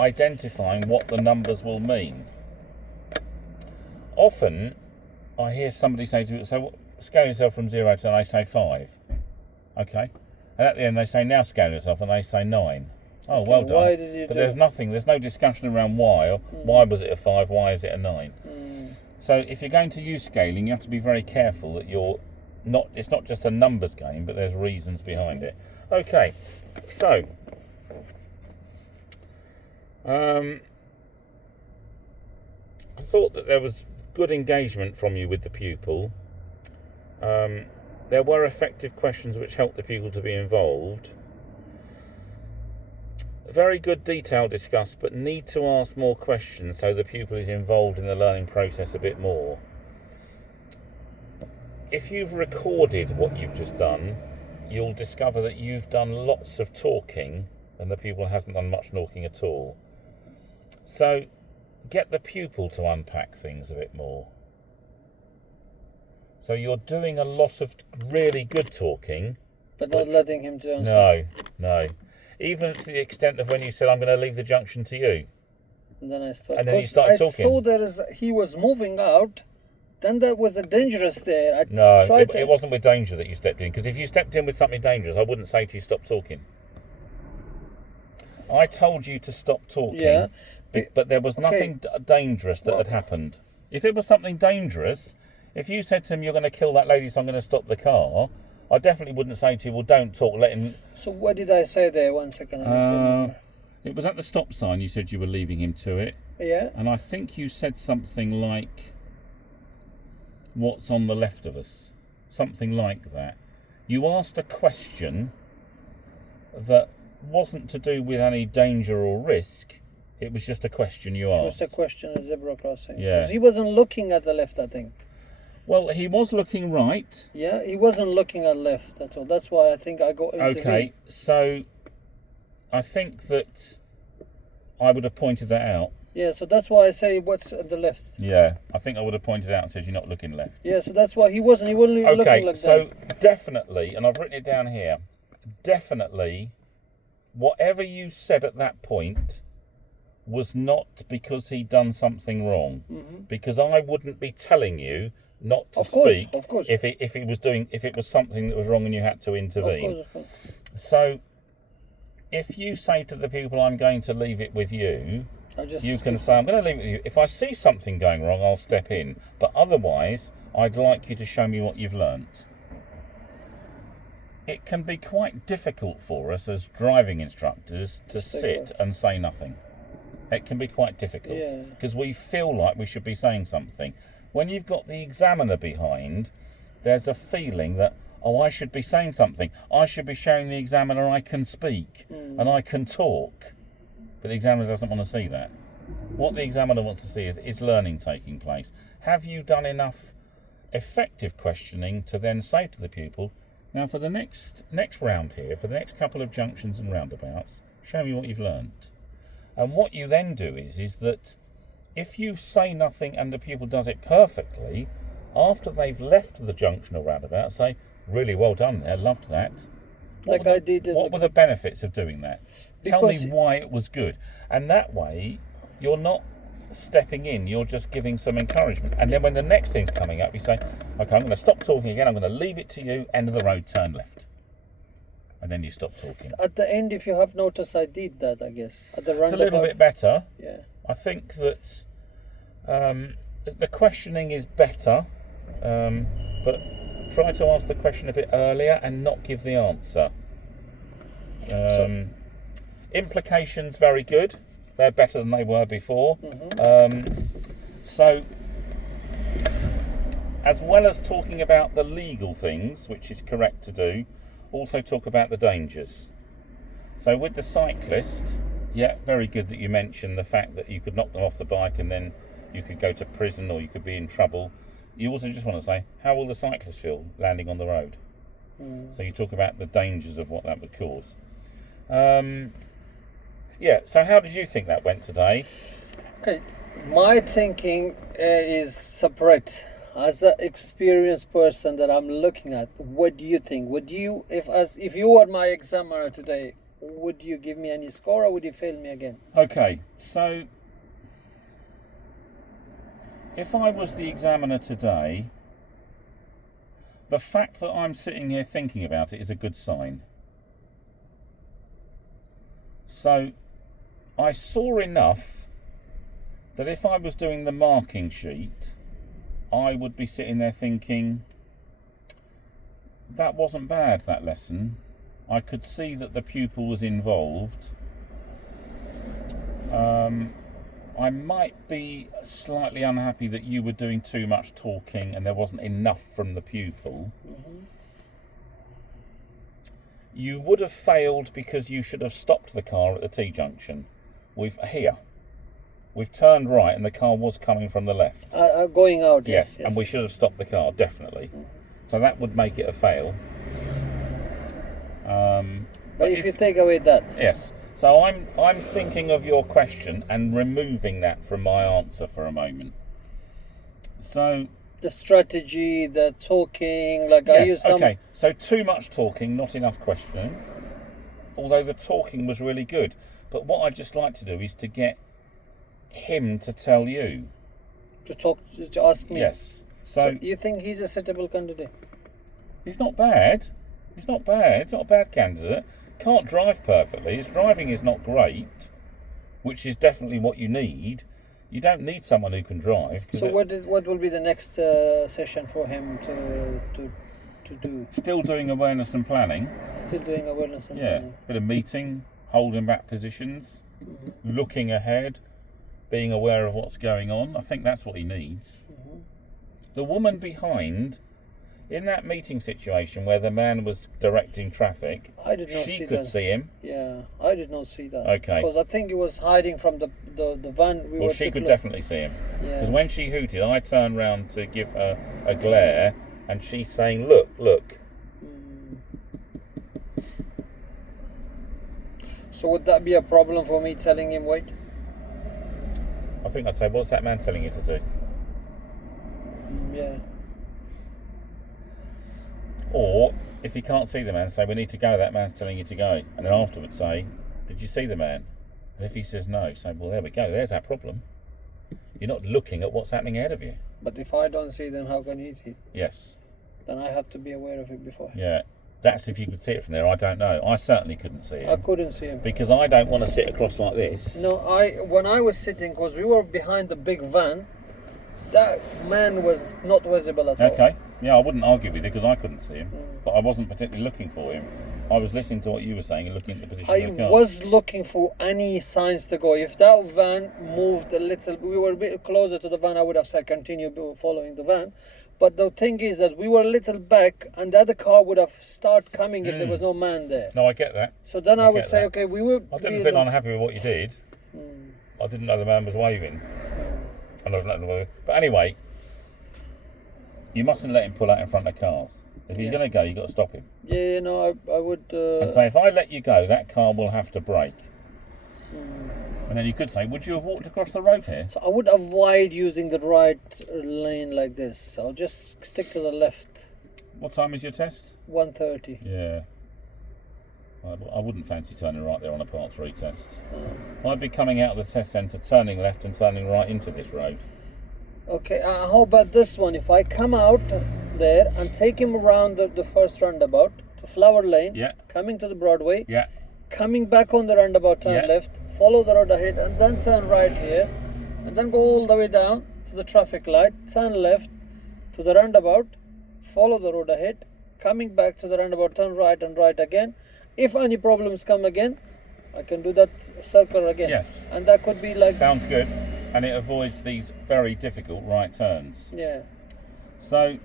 identifying what the numbers will mean. Often, I hear somebody say to me, so scale yourself from 0 to, and they say 5. Okay. And at the end they say, now scale yourself, and they say 9. Oh, okay, well done. Why did you but do there's no discussion around why, or why was it a 5, why is it a 9? So if you're going to use scaling, you have to be very careful that it's not just a numbers game, but there's reasons behind it. Okay, so I thought that there was good engagement from you with the pupil. There were effective questions which helped the pupil to be involved. Very good detail discussed, but need to ask more questions so the pupil is involved in the learning process a bit more. If you've recorded what you've just done, you'll discover that you've done lots of talking and the pupil hasn't done much talking at all. So get the pupil to unpack things a bit more. So you're doing a lot of really good talking, but not letting him do anything. No. Even to the extent of when you said, I'm going to leave the junction to you. And then I started. And then you started talking. I saw he was moving out. Then there was a dangerous there. It wasn't with danger that you stepped in. Because if you stepped in with something dangerous, I wouldn't say to you, stop talking. I told you to stop talking. Yeah. But there was nothing dangerous that had happened. If it was something dangerous, if you said to him, you're going to kill that lady, so I'm going to stop the car, I definitely wouldn't say to you, well, don't talk, let him... So what did I say there? 1 second. It was at the stop sign, you said you were leaving him to it. Yeah. And I think you said something like, what's on the left of us? Something like that. You asked a question that wasn't to do with any danger or risk. It was just a question you asked. It was a question of zebra crossing. Yeah. Because he wasn't looking at the left, I think. Well, he was looking right. Yeah, he wasn't looking at left at all. That's why I think I got into Okay, so I think that I would have pointed that out. Yeah, so that's why I say what's at the left. Yeah, I think I would have pointed out and said you're not looking left. Yeah, so that's why he wasn't looking like that. Okay, so definitely, and I've written it down here, definitely, whatever you said at that point was not because he'd done something wrong. Mm-hmm. Because I wouldn't be telling you not to speak if it was something that was wrong and you had to intervene. Of course. So if you say to the pupil, I'm going to leave it with you, you can say, I'm going to leave it with you. If I see something going wrong, I'll step in. But otherwise, I'd like you to show me what you've learnt. It can be quite difficult for us as driving instructors to sit and say nothing. It can be quite difficult because we feel like we should be saying something. When you've got the examiner behind, there's a feeling that, I should be saying something. I should be showing the examiner I can speak and I can talk. But the examiner doesn't want to see that. What the examiner wants to see is learning taking place. Have you done enough effective questioning to then say to the pupil, now for the next round here, for the next couple of junctions and roundabouts, show me what you've learnt. And what you then do is that if you say nothing and the pupil does it perfectly, after they've left the junction or roundabout, say, really well done there, loved that. What were the benefits of doing that? Tell me why it was good. And that way, you're not stepping in, you're just giving some encouragement. And then when the next thing's coming up, you say, okay, I'm going to stop talking again, I'm going to leave it to you, end of the road, turn left. And then you stop talking. At the end, if you have noticed, I did that, I guess. At the roundabout. It's a little bit better. Yeah. I think that the questioning is better, but try to ask the question a bit earlier and not give the answer. Implications, very good. They're better than they were before. So, as well as talking about the legal things, which is correct to do, also talk about the dangers. So with the cyclist, yeah, very good that you mentioned the fact that you could knock them off the bike and then you could go to prison or you could be in trouble. You also just want to say, how will the cyclist feel landing on the road? So you talk about the dangers of what that would cause. Yeah, so how did you think that went today? Okay, my thinking is separate. As an experienced person that I'm looking at, what do you think? Would you, if you were my examiner today, would you give me any score or would you fail me again? Okay, so if I was the examiner today, the fact that I'm sitting here thinking about it is a good sign. So I saw enough that if I was doing the marking sheet, I would be sitting there thinking, that wasn't bad, that lesson. I could see that the pupil was involved. I might be slightly unhappy that you were doing too much talking and there wasn't enough from the pupil. Mm-hmm. You would have failed because you should have stopped the car at the T-junction. We've turned right and the car was coming from the left. Going out, Yes, yes. and we should have stopped the car, definitely. Mm-hmm. So that would make it a fail. But if you take away that. Yes. So I'm thinking of your question and removing that from my answer for a moment. So The strategy, the talking, like I use yes, some... okay. So too much talking, not enough questioning. Although the talking was really good. But what I'd just like to do is to get him to tell you. To ask me. Yes. So you think he's a suitable candidate? He's not bad. He's not bad. He's not a bad candidate. Can't drive perfectly. His driving is not great, which is definitely what you need. You don't need someone who can drive. So what will be the next session for him to do? Still doing awareness and planning. Still doing awareness and Yeah. planning. Bit of meeting, holding back positions, looking ahead, being aware of what's going on. I think that's what he needs. The woman behind, in that meeting situation where the man was directing traffic, I did not she see could that. see him. Yeah, I did not see that. Okay. Because I think he was hiding from the van. Well, she could definitely see him. Yeah. Because when she hooted, I turned round to give her a glare, and she's saying, "Look, look." So would that be a problem for me telling him wait? I think I'd say, "What's that man telling you to do?" Yeah. Or if he can't see the man, say, "We need to go. That man's telling you to go." And then afterwards say, "Did you see the man?" And if he says no, say, "Well, there we go. There's our problem. You're not looking at what's happening ahead of you." But if I don't see, then how can he see? Yes. Then I have to be aware of it before. Yeah. That's if you could see it from there. I don't know. I certainly couldn't see I it. couldn't see him. Because I don't want to sit across like this. No, when I was sitting, because we were behind the big van, that man was not visible at all. Okay. Yeah, I wouldn't argue with you because I couldn't see him. But I wasn't particularly looking for him. I was listening to what you were saying and looking at the position I of the car. was looking for any signs to go. If that van moved a little, we were a bit closer to the van, I would have said continue following the van. But the thing is that we were a little back and the other car would have started coming if there was no man there. No, I get that. So then I would get say, that. okay, we will... I didn't feel unhappy with what you did. I didn't know the man was waving. And I was letting him. But anyway, you mustn't let him pull out in front of cars. If he's going to go, you've got to stop him. Yeah, no, I would... And say, if I let you go, that car will have to brake. And then you could say, would you have walked across the road here? So I would avoid using the right lane like this. I'll just stick to the left. What time is your test? 1:30. Yeah. I wouldn't fancy turning right there on a part 3 test. I'd be coming out of the test centre, turning left and turning right into this road. Okay, how about this one? If I come out there and take him around the first roundabout to Flower Lane, Yeah. coming to the Broadway, Yeah. coming back on the roundabout, turn Yeah. left, follow the road ahead, and then turn right here, and then go all the way down to the traffic light, turn left to the roundabout, follow the road ahead, coming back to the roundabout, turn right and right again. If any problems come again, I can do that circle again. Yes. And that could be like... Sounds good. And it avoids these very difficult right turns. Yeah. So,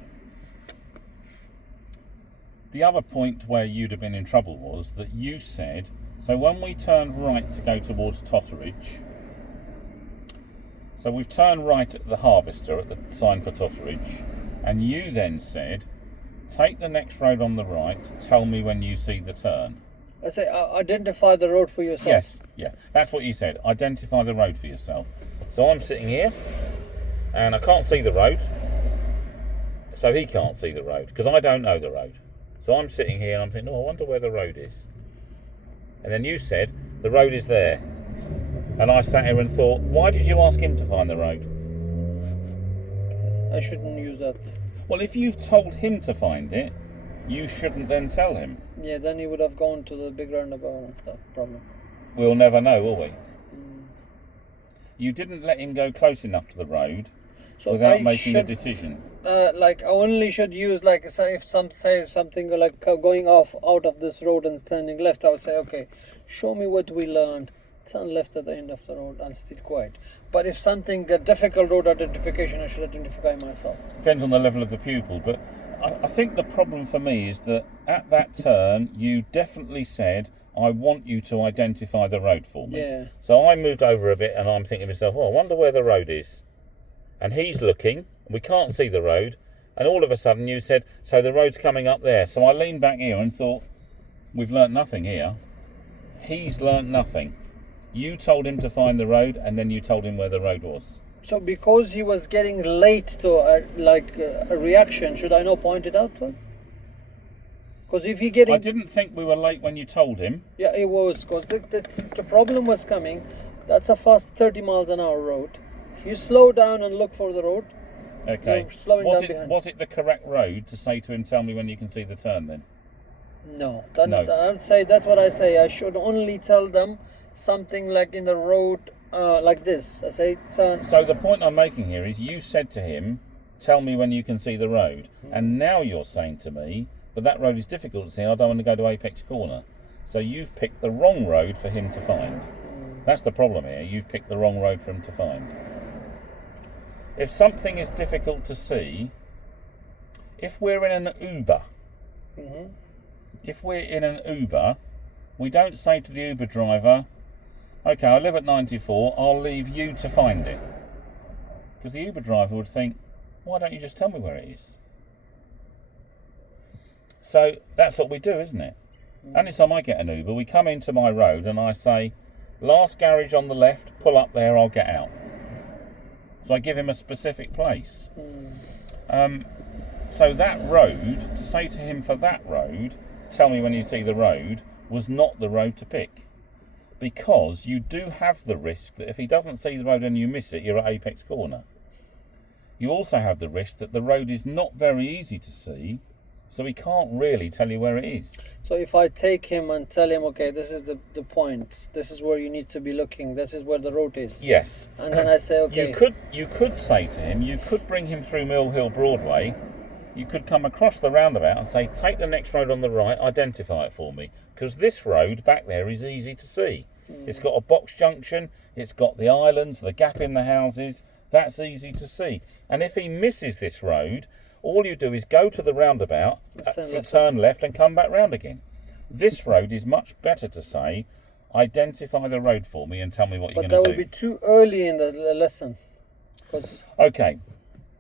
the other point where you'd have been in trouble was that you said, so when we turned right to go towards Totteridge, so we've turned right at the Harvester, at the sign for Totteridge, and you then said, take the next road on the right, tell me when you see the turn. I say identify the road for yourself. Yes, yeah, that's what you said. Identify the road for yourself. So I'm sitting here, and I can't see the road, so he can't see the road, because I don't know the road. So I'm sitting here and I'm thinking, oh, I wonder where the road is. And then you said, the road is there. And I sat here and thought, why did you ask him to find the road? I shouldn't use that. Well, if you've told him to find it, you shouldn't then tell him. Yeah, then he would have gone to the big roundabout and stuff. Problem. We'll never know, will we? You didn't let him go close enough to the road without making a decision. Like, I only should use, like, if say something like going out of this road and standing left, I would say, okay, show me what we learned. Turn left at the end of the road and stay quiet. But if something, a difficult road identification, I should identify myself. Depends on the level of the pupil, but I think the problem for me is that at that turn, you definitely said, I want you to identify the road for me. Yeah. So I moved over a bit and I'm thinking to myself, oh, I wonder where the road is. And he's looking, we can't see the road, and all of a sudden you said, so the road's coming up there. So I leaned back here and thought, we've learnt nothing here. He's learnt nothing. You told him to find the road, and then you told him where the road was. So because he was getting late to a reaction, should I not point it out to him? Because if he getting... I didn't think we were late when you told him. Yeah, it was, because the problem was coming. That's a fast 30 miles an hour road. If you slow down and look for the road, okay, you're slowing down behind. Was it the correct road to say to him, tell me when you can see the turn then? No. No. I would say, that's what I say. I should only tell them something like in the road, like this. I say, turn. So the point I'm making here is you said to him, tell me when you can see the road. And now you're saying to me, but that road is difficult to see, I don't want to go to Apex Corner. So you've picked the wrong road for him to find. That's the problem here. You've picked the wrong road for him to find. If something is difficult to see, if we're in an Uber, we don't say to the Uber driver, okay, I live at 94, I'll leave you to find it. Because the Uber driver would think, why don't you just tell me where it is? So that's what we do, isn't it? Only time I get an Uber, we come into my road and I say, last garage on the left, pull up there, I'll get out. So I give him a specific place. So that road, to say to him for that road, tell me when you see the road, was not the road to pick. Because you do have the risk that if he doesn't see the road and you miss it, you're at Apex Corner. You also have the risk that the road is not very easy to see, so he can't really tell you where it is. So if I take him and tell him, okay, this is the point, this is where you need to be looking, this is where the road is. Yes. And then I say, okay. You could say to him, you could bring him through Mill Hill Broadway, you could come across the roundabout and say, take the next road on the right, identify it for me. Because this road back there is easy to see. It's got a box junction, it's got the islands, the gap in the houses, that's easy to see. And if he misses this road, all you do is go to the roundabout, turn left and come back round again. This road is much better to say, identify the road for me and tell me what you're going to do. But that would be too early in the lesson. Okay,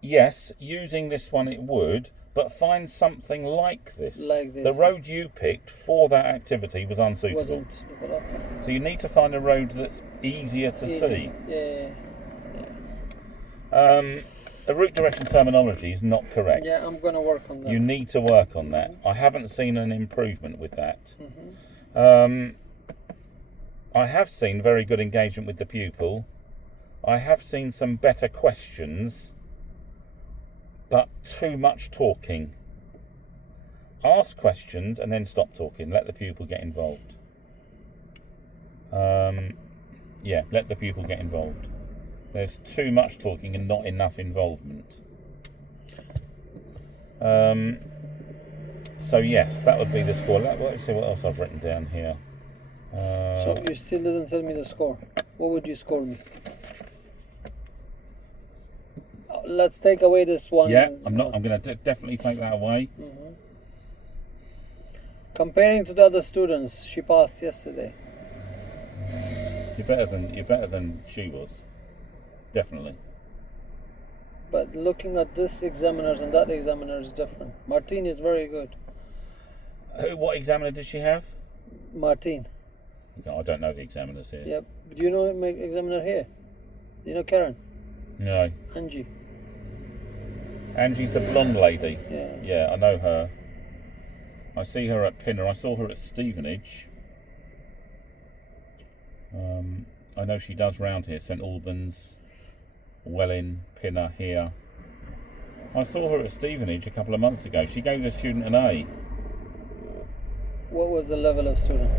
yes, using this one it would, but find something like this. The road you picked for that activity was unsuitable. So you need to find a road that's easier to see. Yeah. The route direction terminology is not correct. Yeah, I'm going to work on that. You need to work on that. I haven't seen an improvement with that. I have seen very good engagement with the pupil. I have seen some better questions, but too much talking. Ask questions and then stop talking. Let the pupil get involved. Let the pupil get involved. There's too much talking and not enough involvement. So yes, that would be the score. Let's see what else I've written down here. So you still didn't tell me the score. What would you score me? Let's take away this one. Yeah, I'm going to definitely take that away. Comparing to the other students, she passed yesterday. You're better than she was. Definitely. But looking at this examiners and that examiner is different. Martine is very good. What examiner did she have? Martine. I don't know the examiners here. Yep. Do you know my examiner here? Do you know Karen? No. Angie. Angie's the blonde lady. Yeah. Yeah, I know her. I see her at Pinner. I saw her at Stevenage. I know she does round here, St Albans, Welling, Pinner here. I saw her at Stevenage a couple of months ago. She gave the student an A. What was the level of student?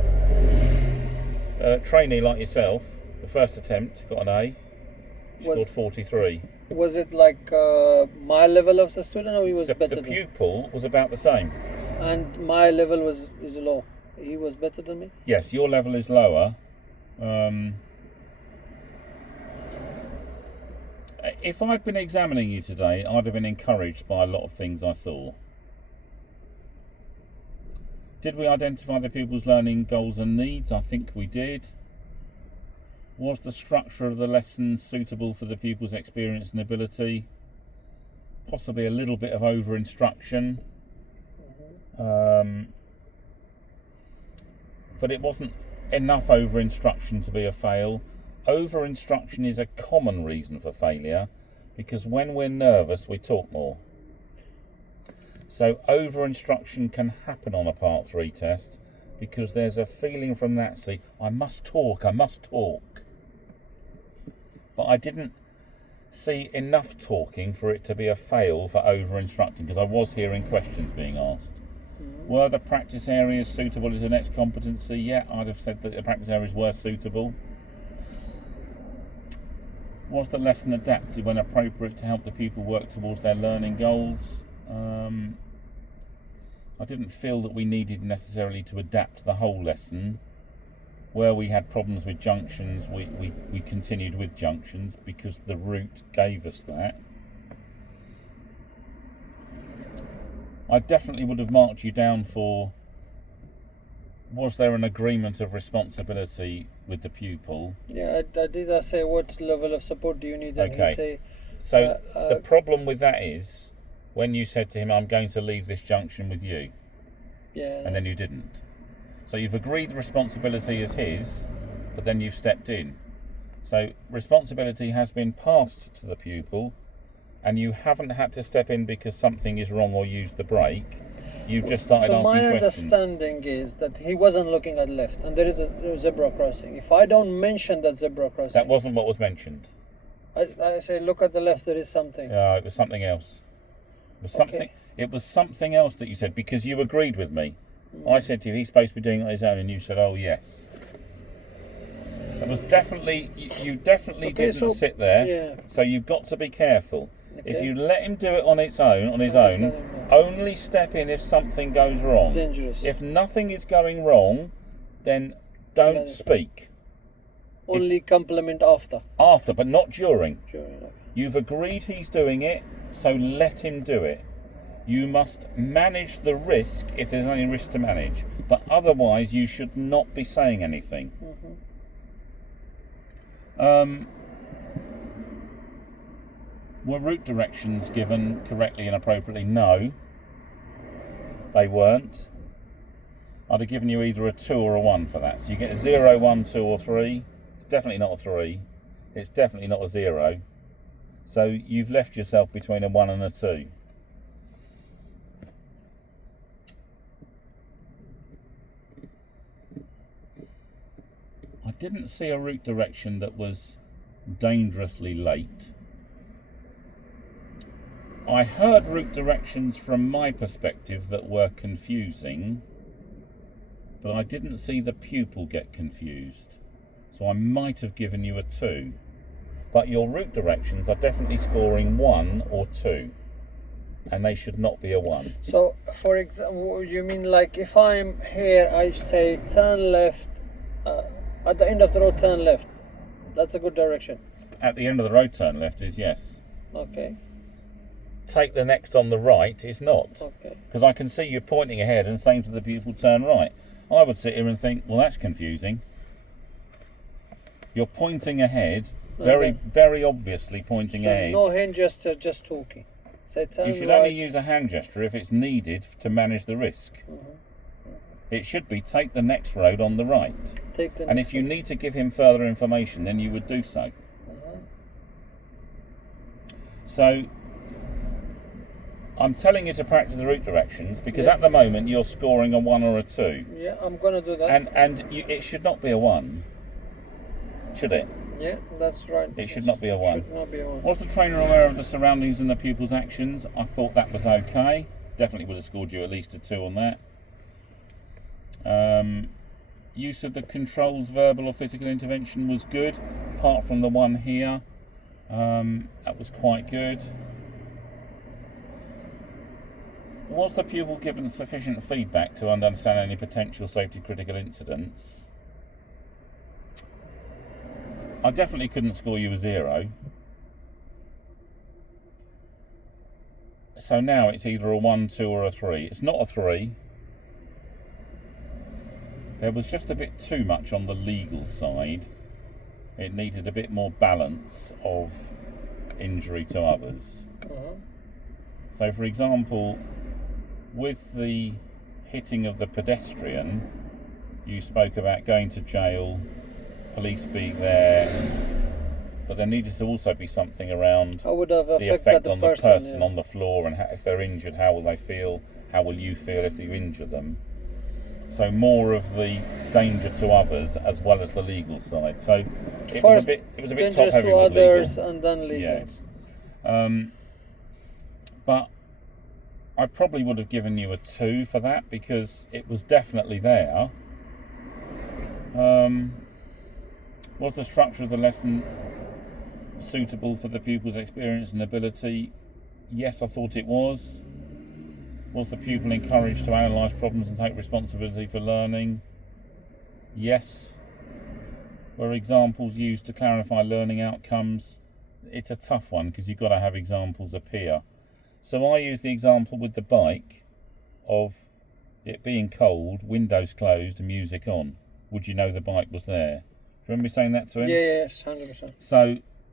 Trainee like yourself, the first attempt, got an A. Scored 43. Was it like my level of the student, or he was better The than? pupil was about the same. And my level is low. He was better than me? Yes, your level is lower. If I'd been examining you today, I'd have been encouraged by a lot of things I saw. Did we identify the pupil's learning goals and needs? I think we did. Was the structure of the lessons suitable for the pupil's experience and ability? Possibly a little bit of over-instruction. But it wasn't enough over-instruction to be a fail. Over-instruction is a common reason for failure because when we're nervous, we talk more. So over-instruction can happen on a Part 3 test because there's a feeling from that, see, I must talk. But I didn't see enough talking for it to be a fail for over-instructing because I was hearing questions being asked. Were the practice areas suitable as the next competency? Yeah, I'd have said that the practice areas were suitable. Was the lesson adapted when appropriate to help the pupil work towards their learning goals? I didn't feel that we needed necessarily to adapt the whole lesson. Where we had problems with junctions, we continued with junctions because the route gave us that. I definitely would have marked you down for, was there an agreement of responsibility with the pupil? Yeah, I did. I say, what level of support do you need? And Okay. he say, So the problem with that is, when you said to him, I'm going to leave this junction with you, yeah, and then you didn't. So you've agreed the responsibility is his, but then you've stepped in. So responsibility has been passed to the pupil, and you haven't had to step in because something is wrong or use the brake. You've just started So asking my questions. understanding is that he wasn't looking at left, and there is a zebra crossing. If I don't mention that zebra crossing, That wasn't what was mentioned. I say, look at the left. There is something. It was something else. It was something. Okay. It was something else that you said because you agreed with me. I said to you, he's supposed to be doing it on his own, and you said, "Oh yes." It was definitely you definitely Okay, didn't so- sit there. yeah. So you've got to be careful. If Okay. you let him do it on his own, I'll just let him know. only step in if something goes wrong. Dangerous. If nothing is going wrong, then Let don't him- speak. Only compliment after. After, but not during. Sure. Okay. You've agreed he's doing it, so let him do it. You must manage the risk if there's any risk to manage, but otherwise you should not be saying anything. Were route directions given correctly and appropriately? No, they weren't. I'd have given you either a 2 or a 1 for that. So you get a 0, 1, 2 or 3. It's definitely not a 3. It's definitely not a 0. So you've left yourself between a 1 and a 2. I didn't see a route direction that was dangerously late. I heard route directions from my perspective that were confusing, but I didn't see the pupil get confused. So I might have given you a 2. But your route directions are definitely scoring 1 or 2, and they should not be a 1. So, for example, you mean like if I'm here, I say turn left, at the end of the road, turn left. That's a good direction. At the end of the road, turn left is yes. Okay. Take the next on the right is not. Okay. Because I can see you pointing ahead and saying to the pupil, turn right. I would sit here and think, well, that's confusing. You're pointing ahead, very, Okay. very obviously pointing So ahead. no hand gesture, just talking. Say turn You should right. only use a hand gesture if it's needed to manage the risk. It should be take the next road on the right. Take the And if you need to give him further information, then you would do so. So, I'm telling you to practice the route directions because Yeah. at the moment you're scoring a 1 or a 2. Yeah, I'm gonna do that. And it should not be a 1. should it? Yeah, that's right. It should not be a 1. Should not be a 1. Was the trainer aware of the surroundings and the pupil's actions? I thought that was okay. Definitely would have scored you at least a 2 on that. Use of the controls, verbal or physical intervention was good, apart from the one here. That was quite good. Was the pupil given sufficient feedback to understand any potential safety critical incidents? I definitely couldn't score you a 0. So now it's either a 1, 2 or a 3. It's not a 3. There was just a bit too much on the legal side. It needed a bit more balance of injury to others. So for example, with the hitting of the pedestrian, you spoke about going to jail, police being there, but there needed to also be something around how would have the effect the on the person on the floor, and how, if they're injured, how will they feel? How will you feel if you injure them? So more of the danger to others as well as the legal side. So it was a bit top heavy to with others legal. And then legals. Yeah. But I probably would have given you a 2 for that because it was definitely there. Was the structure of the lesson suitable for the pupil's experience and ability? Yes, I thought it was. Was the pupil encouraged to analyse problems and take responsibility for learning? Yes. Were examples used to clarify learning outcomes? It's a tough one because you've got to have examples appear. So I used the example with the bike of it being cold, windows closed and music on. Would you know the bike was there? Do you remember me saying that to him? Yes, 100%. So